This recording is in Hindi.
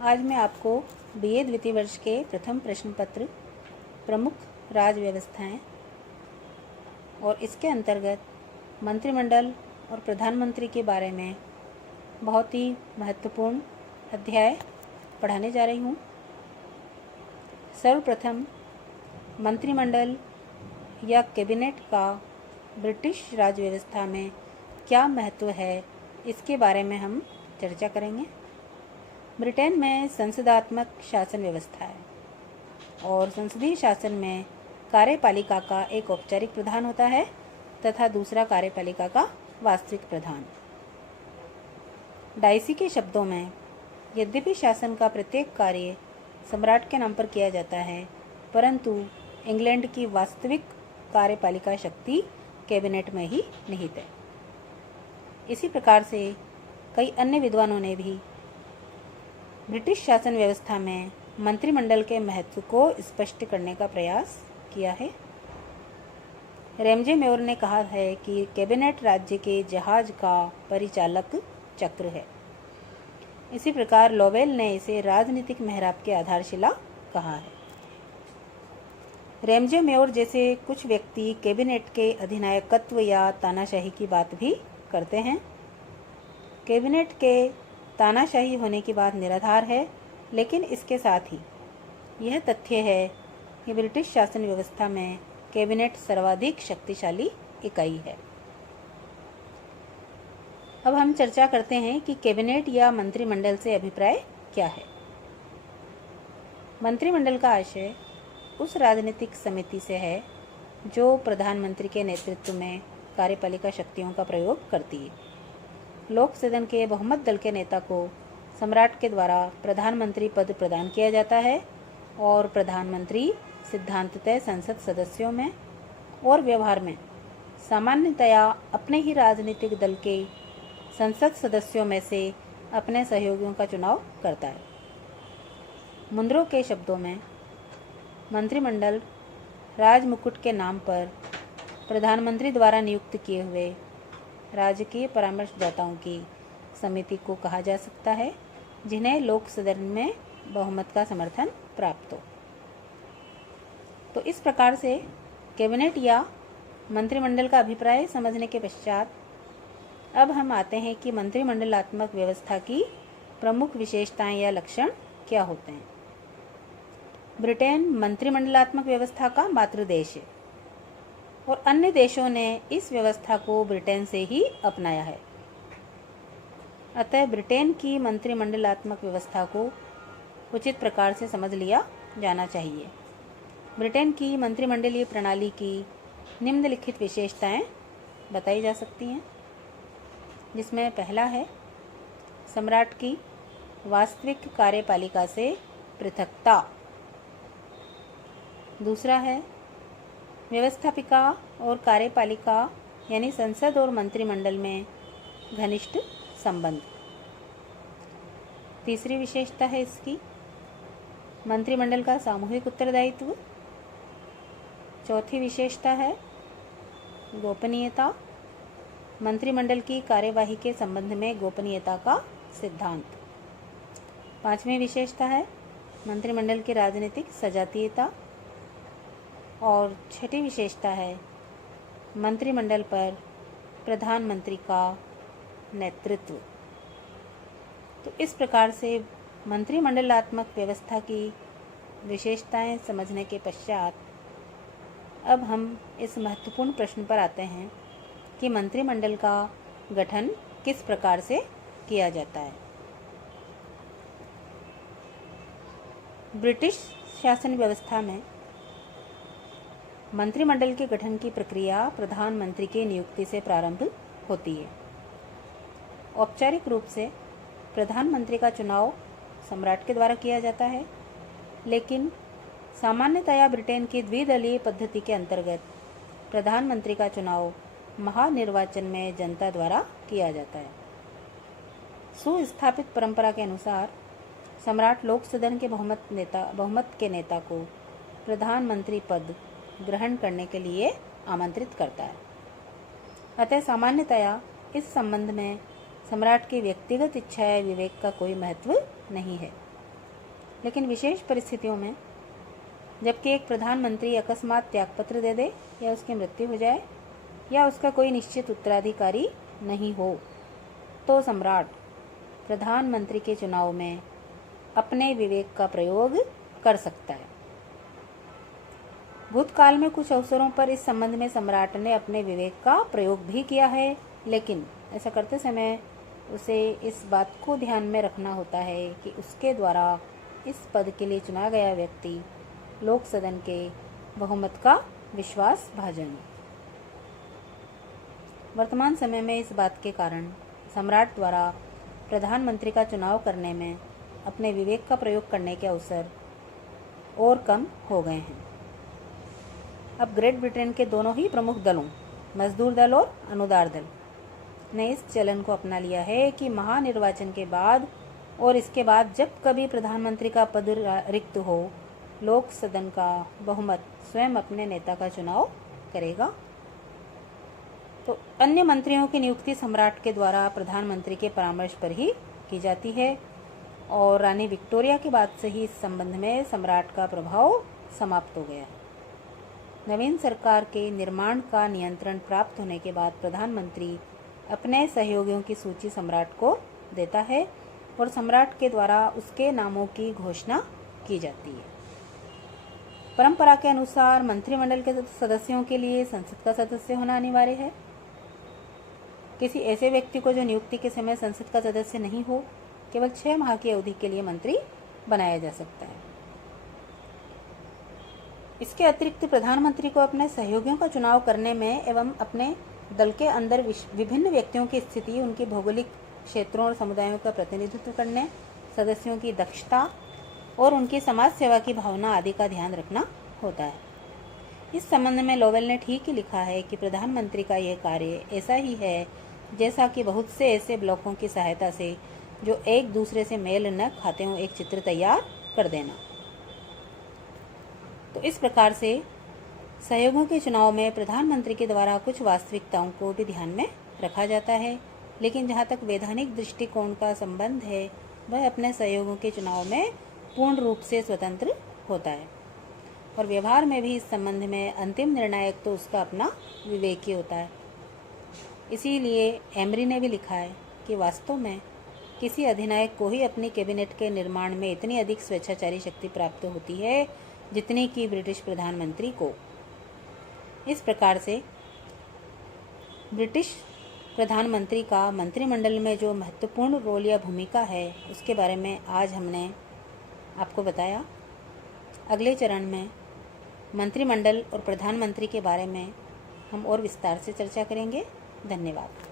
आज मैं आपको बीए द्वितीय वर्ष के प्रथम प्रश्न पत्र प्रमुख राज्य व्यवस्थाएं और इसके अंतर्गत मंत्रिमंडल और प्रधानमंत्री के बारे में बहुत ही महत्वपूर्ण अध्याय पढ़ाने जा रही हूँ। सर्वप्रथम मंत्रिमंडल या कैबिनेट का ब्रिटिश राज्य व्यवस्था में क्या महत्व है, इसके बारे में हम चर्चा करेंगे। ब्रिटेन में संसदात्मक शासन व्यवस्था है और संसदीय शासन में कार्यपालिका का एक औपचारिक प्रधान होता है तथा दूसरा कार्यपालिका का वास्तविक प्रधान। डाइसी के शब्दों में, यद्यपि शासन का प्रत्येक कार्य सम्राट के नाम पर किया जाता है, परंतु इंग्लैंड की वास्तविक कार्यपालिका शक्ति कैबिनेट में ही निहित है। इसी प्रकार से कई अन्य विद्वानों ने भी ब्रिटिश शासन व्यवस्था में मंत्रिमंडल के महत्व को स्पष्ट करने का प्रयास किया है। रैमजे मेयर ने कहा है कि कैबिनेट राज्य के जहाज का परिचालक चक्र है। इसी प्रकार लोवेल ने इसे राजनीतिक मेहराब की आधारशिला कहा है। रैमजे मेयर जैसे कुछ व्यक्ति कैबिनेट के अधिनायकत्व या तानाशाही की बात भी करते हैं। कैबिनेट के तानाशाही होने की बात निराधार है, लेकिन इसके साथ ही यह तथ्य है कि ब्रिटिश शासन व्यवस्था में कैबिनेट सर्वाधिक शक्तिशाली इकाई है। अब हम चर्चा करते हैं कि कैबिनेट या मंत्रिमंडल से अभिप्राय क्या है। मंत्रिमंडल का आशय उस राजनीतिक समिति से है जो प्रधानमंत्री के नेतृत्व में कार्यपालिका शक्तियों का प्रयोग करती है। लोक सदन के बहुमत दल के नेता को सम्राट के द्वारा प्रधानमंत्री पद प्रदान किया जाता है और प्रधानमंत्री सिद्धांततः संसद सदस्यों में और व्यवहार में सामान्यतया अपने ही राजनीतिक दल के संसद सदस्यों में से अपने सहयोगियों का चुनाव करता है। मुंद्रो के शब्दों में, मंत्रिमंडल राजमुकुट के नाम पर प्रधानमंत्री द्वारा नियुक्त किए हुए राजकीय परामर्शदाताओं की समिति को कहा जा सकता है, जिन्हें लोक सदन में बहुमत का समर्थन प्राप्त हो। तो इस प्रकार से कैबिनेट या मंत्रिमंडल का अभिप्राय समझने के पश्चात अब हम आते हैं कि मंत्रिमंडलात्मक व्यवस्था की प्रमुख विशेषताएं या लक्षण क्या होते हैं। ब्रिटेन मंत्रिमंडलात्मक व्यवस्था का मातृ देश है और अन्य देशों ने इस व्यवस्था को ब्रिटेन से ही अपनाया है। अतः ब्रिटेन की मंत्रिमंडलात्मक व्यवस्था को उचित प्रकार से समझ लिया जाना चाहिए। ब्रिटेन की मंत्रिमंडलीय प्रणाली की निम्नलिखित विशेषताएं बताई जा सकती हैं, जिसमें पहला है सम्राट की वास्तविक कार्यपालिका से पृथकता। दूसरा है व्यवस्थापिका और कार्यपालिका यानी संसद और मंत्रिमंडल में घनिष्ठ संबंध। तीसरी विशेषता है इसकी मंत्रिमंडल का सामूहिक उत्तरदायित्व। चौथी विशेषता है गोपनीयता, मंत्रिमंडल की कार्यवाही के संबंध में गोपनीयता का सिद्धांत। पांचवी विशेषता है मंत्रिमंडल की राजनीतिक सजातीयता और छठी विशेषता है मंत्रिमंडल पर प्रधानमंत्री का नेतृत्व। तो इस प्रकार से मंत्रिमंडलात्मक व्यवस्था की विशेषताएं समझने के पश्चात अब हम इस महत्वपूर्ण प्रश्न पर आते हैं कि मंत्रिमंडल का गठन किस प्रकार से किया जाता है। ब्रिटिश शासन व्यवस्था में मंत्रिमंडल के गठन की प्रक्रिया प्रधानमंत्री की नियुक्ति से प्रारंभ होती है। औपचारिक रूप से प्रधानमंत्री का चुनाव सम्राट के द्वारा किया जाता है, लेकिन सामान्यतया ब्रिटेन की द्विदलीय पद्धति के अंतर्गत प्रधानमंत्री का चुनाव महानिर्वाचन में जनता द्वारा किया जाता है। सुस्थापित परंपरा के अनुसार सम्राट लोक सदन के बहुमत के नेता को प्रधानमंत्री पद ग्रहण करने के लिए आमंत्रित करता है। अतः सामान्यतया इस संबंध में सम्राट की व्यक्तिगत इच्छा या विवेक का कोई महत्व नहीं है। लेकिन विशेष परिस्थितियों में, जबकि एक प्रधानमंत्री अकस्मात त्यागपत्र दे दे या उसकी मृत्यु हो जाए या उसका कोई निश्चित उत्तराधिकारी नहीं हो, तो सम्राट प्रधानमंत्री के चुनाव में अपने विवेक का प्रयोग कर सकता है। भूतकाल में कुछ अवसरों पर इस संबंध में सम्राट ने अपने विवेक का प्रयोग भी किया है, लेकिन ऐसा करते समय उसे इस बात को ध्यान में रखना होता है कि उसके द्वारा इस पद के लिए चुना गया व्यक्ति लोक सदन के बहुमत का विश्वास भाजन हो। वर्तमान समय में इस बात के कारण सम्राट द्वारा प्रधानमंत्री का चुनाव करने में अपने विवेक का प्रयोग करने के अवसर और कम हो गए हैं। अब ग्रेट ब्रिटेन के दोनों ही प्रमुख दलों, मजदूर दल और अनुदार दल, ने इस चलन को अपना लिया है कि महानिर्वाचन के बाद और इसके बाद जब कभी प्रधानमंत्री का पद रिक्त हो, लोक सदन का बहुमत स्वयं अपने नेता का चुनाव करेगा। तो अन्य मंत्रियों की नियुक्ति सम्राट के द्वारा प्रधानमंत्री के परामर्श पर ही की जाती है और रानी विक्टोरिया के बाद से ही इस संबंध में सम्राट का प्रभाव समाप्त हो गया। नवीन सरकार के निर्माण का नियंत्रण प्राप्त होने के बाद प्रधानमंत्री अपने सहयोगियों की सूची सम्राट को देता है और सम्राट के द्वारा उसके नामों की घोषणा की जाती है। परंपरा के अनुसार मंत्रिमंडल के सदस्यों के लिए संसद का सदस्य होना अनिवार्य है। किसी ऐसे व्यक्ति को जो नियुक्ति के समय संसद का सदस्य नहीं हो, केवल 6 माह की अवधि के लिए मंत्री बनाया जा सकता है। इसके अतिरिक्त प्रधानमंत्री को अपने सहयोगियों का चुनाव करने में एवं अपने दल के अंदर विभिन्न व्यक्तियों की स्थिति, उनके भौगोलिक क्षेत्रों और समुदायों का प्रतिनिधित्व करने, सदस्यों की दक्षता और उनकी समाज सेवा की भावना आदि का ध्यान रखना होता है। इस संबंध में लोवेल ने ठीक ही लिखा है कि प्रधानमंत्री का यह कार्य ऐसा ही है जैसा कि बहुत से ऐसे ब्लॉकों की सहायता से जो एक दूसरे से मेल न खाते हों एक चित्र तैयार कर देना। तो इस प्रकार से सहयोगों के चुनाव में प्रधानमंत्री के द्वारा कुछ वास्तविकताओं को भी ध्यान में रखा जाता है, लेकिन जहाँ तक वैधानिक दृष्टिकोण का संबंध है वह अपने सहयोगों के चुनाव में पूर्ण रूप से स्वतंत्र होता है और व्यवहार में भी इस संबंध में अंतिम निर्णायक तो उसका अपना विवेक ही होता है। इसीलिए एमरी ने भी लिखा है कि वास्तव में किसी अधिनायक को ही अपनी कैबिनेट के निर्माण में इतनी अधिक स्वेच्छाचारी शक्ति प्राप्त होती है जितनी कि ब्रिटिश प्रधानमंत्री को। इस प्रकार से ब्रिटिश प्रधानमंत्री का मंत्रिमंडल में जो महत्वपूर्ण रोल या भूमिका है उसके बारे में आज हमने आपको बताया। अगले चरण में मंत्रिमंडल और प्रधानमंत्री के बारे में हम और विस्तार से चर्चा करेंगे। धन्यवाद।